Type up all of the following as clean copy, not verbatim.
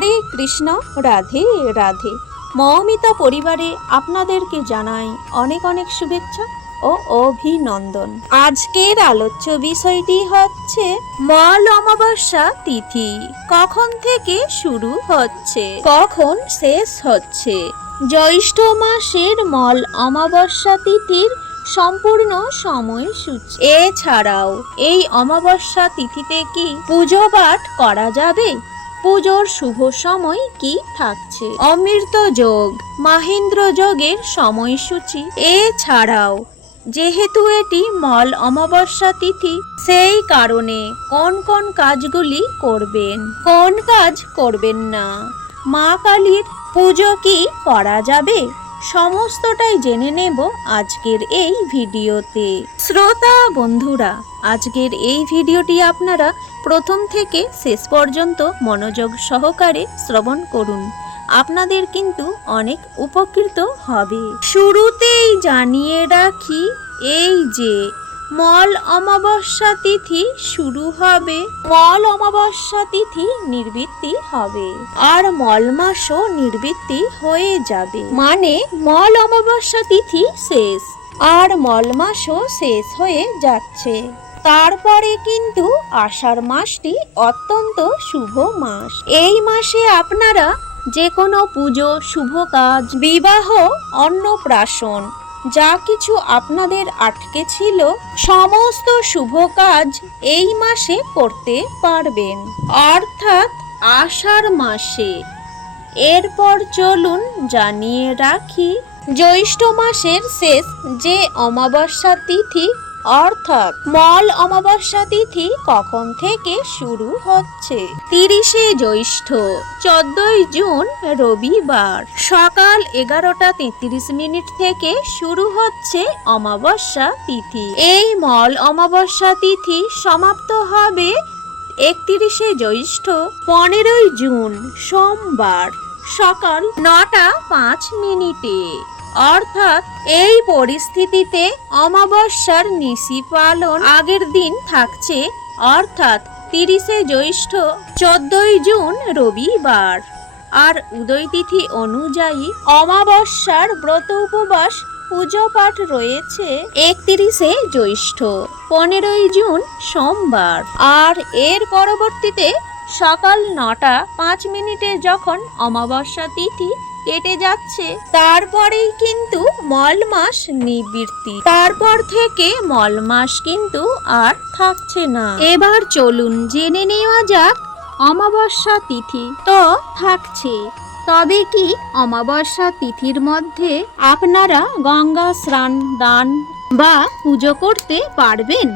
হরে কৃষ্ণ, রাধে রাধে। মৌমিতা পরিবারে আপনাদেরকে জানাই অনেক অনেক শুভেচ্ছা ও অভিনন্দন। আজকের আলোচ্য বিষয়টি হচ্ছে মল অমাবস্যা তিথি কখন থেকে শুরু হচ্ছে, কখন শেষ হচ্ছে। জ্যৈষ্ঠ মাসের মল অমাবস্যা তিথির সম্পূর্ণ সময়সূচি। এছাড়াও এই অমাবস্যা তিথিতে কি পুজো পাঠ করা যাবে? পুজোর শুভ সময় কি থাকছে? অমৃত যোগ, মাহেন্দ্র যোগের সময়সূচি। এছাড়াও যেহেতু এটি মল অমাবস্যা তিথি, সেই কারণে কোন কোন কাজগুলি করবেন, কোন কাজ করবেন না, মা কালীর পুজো কি করা যাবে, সমস্তটাই জেনে নেব আজকের এই ভিডিওতে। শ্রোতা বন্ধুরা, আজকের এই ভিডিওটি আপনারা প্রথম থেকে শেষ পর্যন্ত মনোযোগ সহকারে শ্রবণ করুন, আপনাদের কিন্তু অনেক উপকৃত হবে। শুরুতেই জানিয়ে রাখি, এই যে মল অমাবস্যা তিথি শুরু হবে, মল অমাবস্যা তিথি নিবৃত্তি হবে, আর মল মাসও নিবৃত্তি হয়ে যাবে। মানে মল অমাবস্যা তিথি শেষ আর মল মাসও শেষ হয়ে যাচ্ছে। তারপরে কিন্তু আষাঢ় মাসটি অত্যন্ত শুভ মাস। এই মাসে আপনারা যে কোনো পুজো, শুভ কাজ, বিবাহ, অন্নপ্রাশন যা কিছু আপনাদের আটকে ছিল, সমস্ত শুভ কাজ এই মাসে করতে পারবেন, অর্থাৎ আষাঢ় মাসে। এরপর চলুন জানিয়ে রাখি, জ্যৈষ্ঠ মাসের শেষ যে অমাবস্যা তিথি অর্থাৎ মল অমাবস্যা তিথি কখন থেকে শুরু হচ্ছে। 30শে জ্যৈষ্ঠ, 14ই জুন রবিবার সকাল 11:33 থেকে শুরু হচ্ছে অমাবস্যা তিথি। এই মল অমাবস্যা তিথি সমাপ্ত হবে 31শে জ্যৈষ্ঠ, 15ই জুন সোমবার সকাল 9:05। অর্থাৎ এই পরিস্থিতিতে অমাবস্যার নিশি পালন আগের দিন থাকছে, অর্থাৎ 30শে জ্যৈষ্ঠ, 14ই জুন রবিবার। আর উদয় তিথি অনুযায়ী অমাবস্যার ব্রত উপবাস পুজো পাঠ রয়েছে 31শে জ্যৈষ্ঠ, 15ই জুন সোমবার। আর এর পরবর্তীতে সকাল 9:05 যখন অমাবস্যা তিথি কেটে যাচ্ছে, তারপরেই কিন্তু মল মাস নিবৃত্তি। তারপর থেকে মল মাস কিন্তু আর থাকছে না। এবার চলুন জেনে নেওয়া যাক অমাবস্যা তিথি তো থাকছে, তবে কি অমাবস্যা তিথির মধ্যে আপনারা গঙ্গা স্নান, দান বা পুজো করতে পারবেন?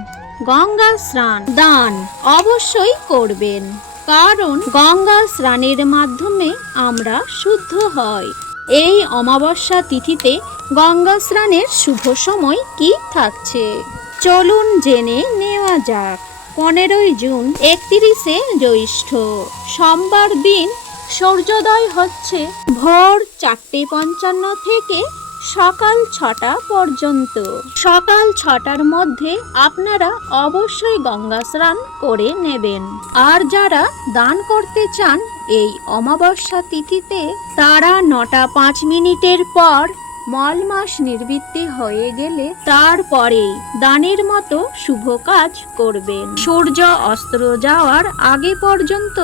গঙ্গা স্নান, দান অবশ্যই করবেন, কারণ গঙ্গা স্নানের মাধ্যমে আমরা শুদ্ধ হই। এই অমাবস্যা তিথিতে গঙ্গা স্নানের শুভ সময় কি থাকছে চলুন জেনে নেওয়া যাক। 15ই জুন, 31শে জ্যৈষ্ঠ সোমবার দিন সূর্যোদয় হচ্ছে ভোর 4:55 থেকে সকাল 6টা পর্যন্ত। সকাল 6টার মধ্যে আপনারা অবশ্যই গঙ্গা স্নান করে নেবেন। আর যারা দান করতে চান এই অমাবস্যা তিথিতে, তারা 9:05 পর মল মাস নিবৃত্তি হয়ে গেলে তারপরে দানের মতো শুভ কাজ করবেন। সূর্য অস্ত যাওয়ার আগে পর্যন্ত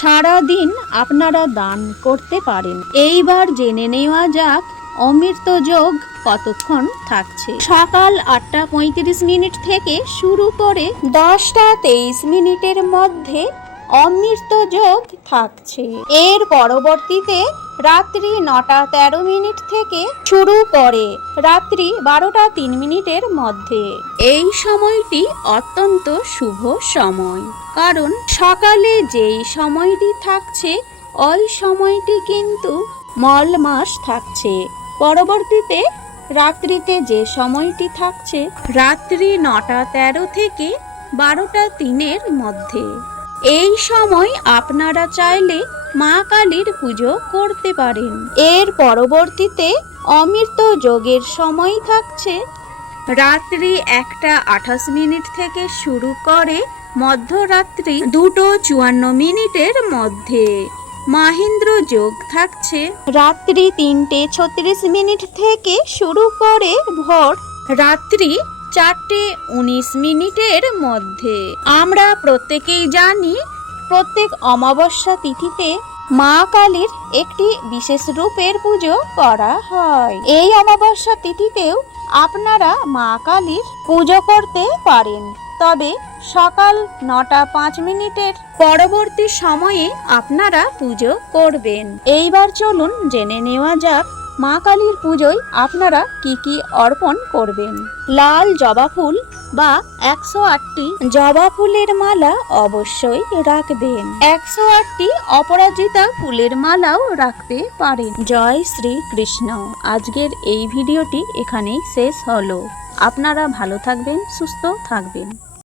সারা দিন আপনারা দান করতে পারেন। এইবার জেনে নেওয়া যাক অমৃত যোগ কতক্ষণ থাকছে। সকাল 8:35 থেকে শুরু করে 10:23 মধ্যে অমৃত যোগ থাকছে। এর পরবর্তীতে রাত্রি 9:13 থেকে শুরু করে রাত্রি 12:03 মধ্যে। এই সময়টি অত্যন্ত শুভ সময়, কারণ সকালে যেই সময়টি থাকছে ওই সময়টি কিন্তু মল মাস থাকছে। পরবর্তীতে রাত্রিতে যে সময়টি থাকছে রাত্রি 9:13 থেকে 12:03 মধ্যে। এই সময় আপনারা চাইলে মা কালীর পুজো করতে পারেন। এর পরবর্তীতে অমৃত যোগের সময় থাকছে রাত্রি 1:28 থেকে শুরু করে মধ্যরাত্রি 2:54 মধ্যে। মাহেন্দ্র যোগ থাকছে রাত্রি 3:36 থেকে শুরু করে ভোর রাত্রি 4:19 মধ্যে। আমরা প্রত্যেকেই জানি প্রত্যেক অমাবস্যা তিথিতে মা কালীর একটি বিশেষ রূপের পুজো করা হয়। এই অমাবস্যা তিথিতেও আপনারা মা কালীর পুজো করতে পারেন, তবে সকাল 9:05 পরবর্তী সময়ে আপনারা পুজো করবেন। এইবার চলুন জেনে নেওয়া যাক মা কালীর পুজোয় আপনারা কি কি অর্পণ করবেন। লাল জবা ফুল বা 108টি জবা ফুলের মালা অবশ্যই রাখবেন। 108টি অপরাজিতা ফুলের মালাও রাখতে পারেন। জয় শ্রী কৃষ্ণ। আজকের এই ভিডিওটি এখানেই শেষ হলো। আপনারা ভালো থাকবেন, সুস্থ থাকবেন।